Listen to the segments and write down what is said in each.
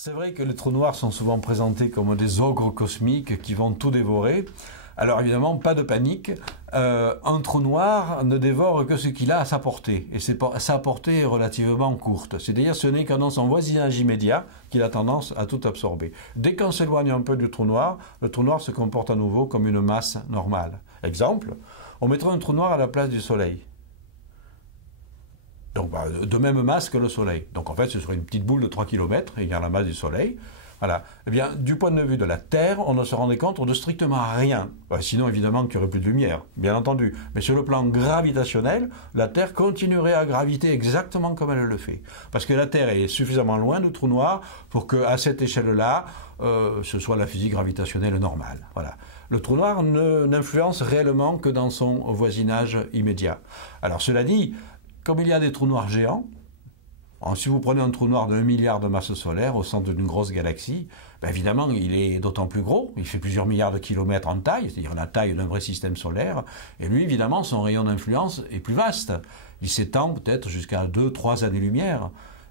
C'est vrai que les trous noirs sont souvent présentés comme des ogres cosmiques qui vont tout dévorer. Alors évidemment, pas de panique. Un trou noir ne dévore que ce qu'il a à sa portée. Et sa portée est relativement courte. C'est-à-dire ce n'est que dans son voisinage immédiat qu'il a tendance à tout absorber. Dès qu'on s'éloigne un peu du trou noir, le trou noir se comporte à nouveau comme une masse normale. Exemple, on mettra un trou noir à la place du Soleil. Donc, de même masse que le Soleil. Donc en fait, ce serait une petite boule de 3 km, égale la masse du Soleil. Voilà. Eh bien, du point de vue de la Terre, on ne se rendait compte de strictement rien. Sinon, évidemment, qu'il n'y aurait plus de lumière, bien entendu. Mais sur le plan gravitationnel, la Terre continuerait à graviter exactement comme elle le fait. Parce que la Terre est suffisamment loin du trou noir pour qu'à cette échelle-là, ce soit la physique gravitationnelle normale. Voilà. Le trou noir n'influence réellement que dans son voisinage immédiat. Alors, cela dit, comme il y a des trous noirs géants, si vous prenez un trou noir d'1 milliard de masses solaires au centre d'une grosse galaxie, évidemment, il est d'autant plus gros, il fait plusieurs milliards de kilomètres en taille, c'est-à-dire la taille d'un vrai système solaire, et lui, évidemment, son rayon d'influence est plus vaste. Il s'étend peut-être jusqu'à 2-3 années-lumière.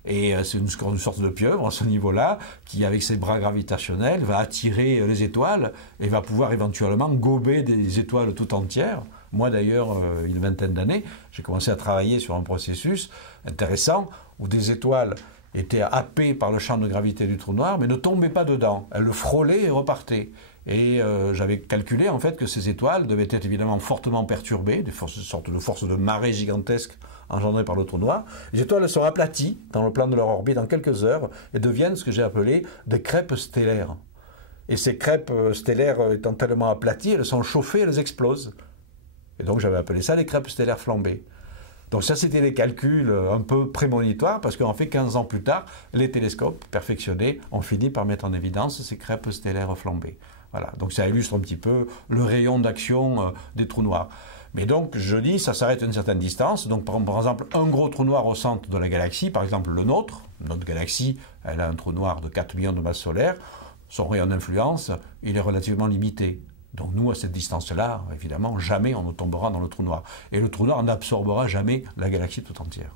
Et c'est une sorte de pieuvre à ce niveau-là, qui, avec ses bras gravitationnels, va attirer les étoiles et va pouvoir éventuellement gober des étoiles tout entières. Moi, d'ailleurs, une vingtaine d'années, j'ai commencé à travailler sur un processus intéressant où des étoiles étaient happées par le champ de gravité du trou noir, mais ne tombaient pas dedans. Elles le frôlaient et repartaient. Et j'avais calculé en fait que ces étoiles devaient être évidemment fortement perturbées, une sorte de force de marée gigantesque engendrée par le trou noir. Les étoiles sont aplaties dans le plan de leur orbite en quelques heures et deviennent ce que j'ai appelé des crêpes stellaires. Et ces crêpes stellaires étant tellement aplaties, elles sont chauffées, elles explosent. Et donc j'avais appelé ça les crêpes stellaires flambées. Donc ça, c'était des calculs un peu prémonitoires, parce qu'en fait, 15 ans plus tard, les télescopes perfectionnés ont fini par mettre en évidence ces crêpes stellaires flambées. Voilà, donc ça illustre un petit peu le rayon d'action des trous noirs. Mais donc, je dis, ça s'arrête à une certaine distance. Donc, par exemple, un gros trou noir au centre de la galaxie, par exemple le nôtre, notre galaxie, elle a un trou noir de 4 millions de masses solaires, son rayon d'influence, il est relativement limité. Donc nous, à cette distance-là, évidemment, jamais on ne tombera dans le trou noir. Et le trou noir n'absorbera jamais la galaxie tout entière.